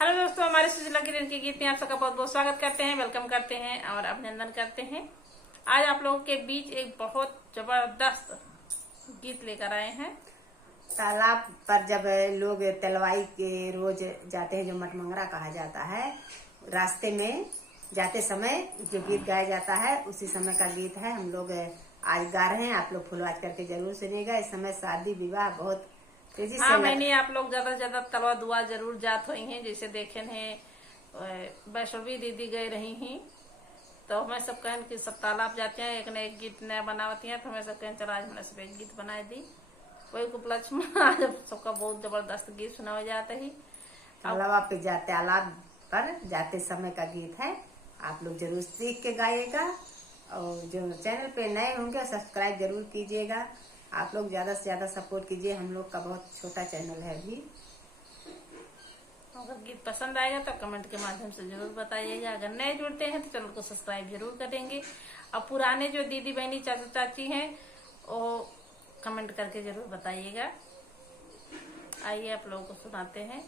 Hello दोस्तों, हमारे सुशीला किरण के गीत में आप सबका बहुत बहुत स्वागत करते हैं, वेलकम करते हैं और अभिनंदन करते हैं। आज आप लोगों के बीच एक बहुत जबरदस्त गीत लेकर आए हैं। तालाब पर जब लोग तलवाई के रोज जाते हैं, जो मटमंगरा कहा जाता है, रास्ते में जाते समय जो गीत गाया जाता है उसी समय का गीत है। हम लोग आज गा रहे हैं, आप लोग फुलवाज करके जरूर सुनिएगा। इस समय शादी विवाह बहुत तेजी से मैंने आप लोग ज्यादा से ज्यादा तलवा दुआ जरूर जात हुई हैं। जैसे देखे हैं वैष्णवी दीदी गए रही हैं, तो हमें सब कहन कि सब तालाब जाते हैं, एक न एक गीत नया बनावती हैं, तो हमें सब कहन चला आज हमने सब एक गीत बनाए दी। वही उपलक्ष्य में आज सबका बहुत जबरदस्त गीत सुना जाता है। तालाब पर जाते समय का गीत है। आप लोग जरूर सीख के गाइएगा और जो चैनल पे नए होंगे सब्सक्राइब जरूर कीजिएगा। आप लोग ज्यादा से ज्यादा सपोर्ट कीजिए, हम लोग का बहुत छोटा चैनल है अभी। अगर गीत पसंद आएगा तो कमेंट के माध्यम से जरूर बताइएगा। अगर नए जुड़ते हैं तो चैनल को सब्सक्राइब जरूर करेंगे। और पुराने जो दीदी बहनी चाचा चाची हैं वो कमेंट करके जरूर बताइएगा। आइए आप लोगों को सुनाते हैं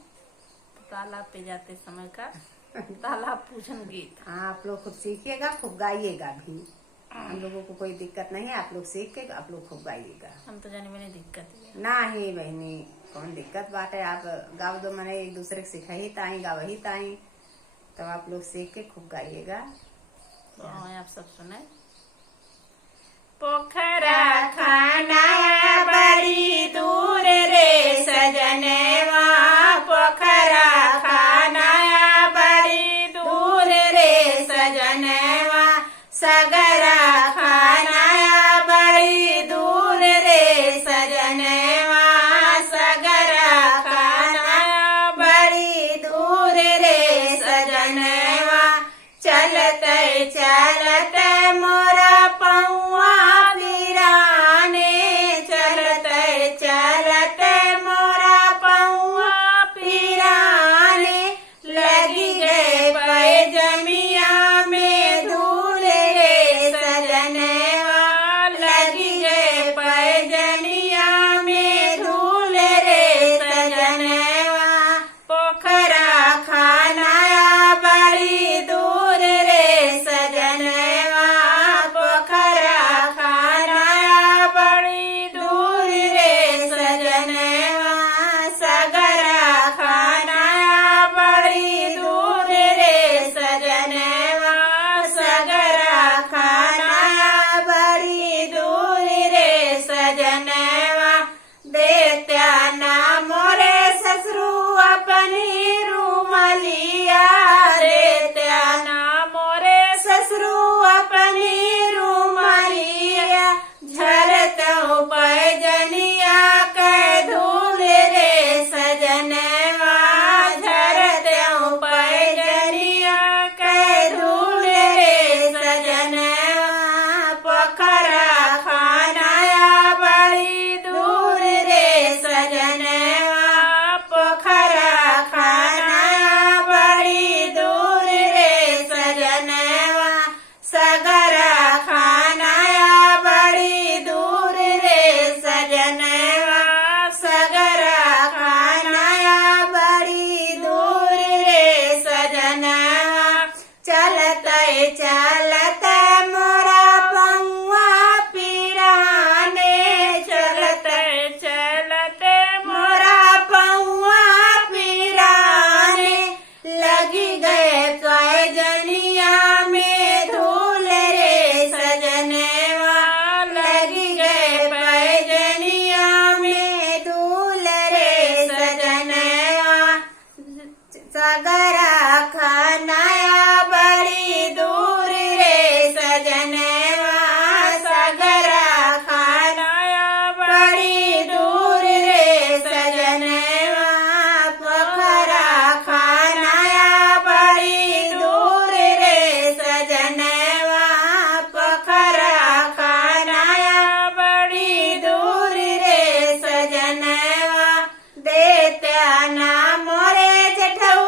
तालाब पे जाते समय का तालाब पूजन गीत। हाँ, आप लोग खुद सीखिएगा, खूब गाइएगा भी। हम लोगों को कोई दिक्कत नहीं है, आप लोग सीख के आप लोग खूब गाइएगा। हम तो जाने मैंने दिक्कत है ना ही बहनी, कौन दिक्कत बात है। आप गाओ दो, मैंने एक दूसरे को सिखाई ताई गावही ताई, तो आप लोग सीख के खूब गाइएगा। तो आप सब सुने। पोखरा खाना बड़ी दूर रे सजनवा, पोखरा खाना बड़ी दूर रे सजनवा, सगरा खाना बड़ी दूर रे सजनवा, सगरा खाना बड़ी दूर रे सजनवा, चलते चलते मोरा पौआ पिराने, चलते चलते मोरा पौआ पिराने, लगी गए पैजमिया में धूल रे सजनवा, लगी गए पैजमिया में धूल रे सजनवा, पोखरा खाना बड़ी दूर रे सजनवा, पोखरा खाना बड़ी दूर रे सजनवा, सगरा खाना बड़ी दूर रे सजनवा, सगरा खाना बड़ी दूर रे सजनवा, देत्या ना मोरे ससुरु अपनी रूमलिया, देत्या ना मोरे ससुरु अपनी रूमलिया, झरतों पैजनिया के धूल रे सजनवा, झरतों पैजनिया के धूल रे सजनवा, पोखरा खाना बड़ी दूर रे सजनवा, पोखरा खाना बड़ी दूर रे सजनवा, सगरा खाना बड़ी दूर रे सजनवा, सगरा खाना बड़ी दूर रे सजनवा, चलते चलते मोरा पौआ पिराने, चलते चलते मोरा पौआ पिराने, लगी गए पैजनिया में धूल रे सजनवा, लगी गए पैजनिया में धूल रे सजनवा, सगरा खाना बड़ी दूर रे सजनवा, सगरा खाना बड़ी दूर रे सजनवा, पोखरा खाना बड़ी दूर रे सजनवा, पोखरा खाना बड़ी दूर रे सजनवा, देत्या ना मोरे जेठऊ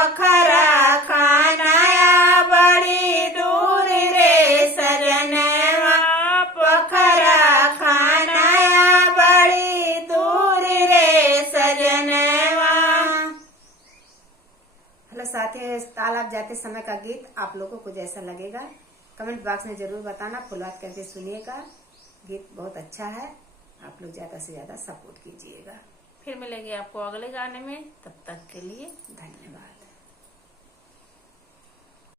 पोखरा खानाया बड़ी दूर रे सजनवा, पोखरा खानाया बड़ी दूर रे सजनवा। हेलो साथी, तालाब जाते समय का गीत आप लोगों को जैसा लगेगा कमेंट बॉक्स में जरूर बताना। फुल बात करके सुनिएगा, गीत बहुत अच्छा है। आप लोग ज्यादा से ज्यादा सपोर्ट कीजिएगा। फिर मिलेंगे आपको अगले गाने में, तब तक के लिए धन्यवाद।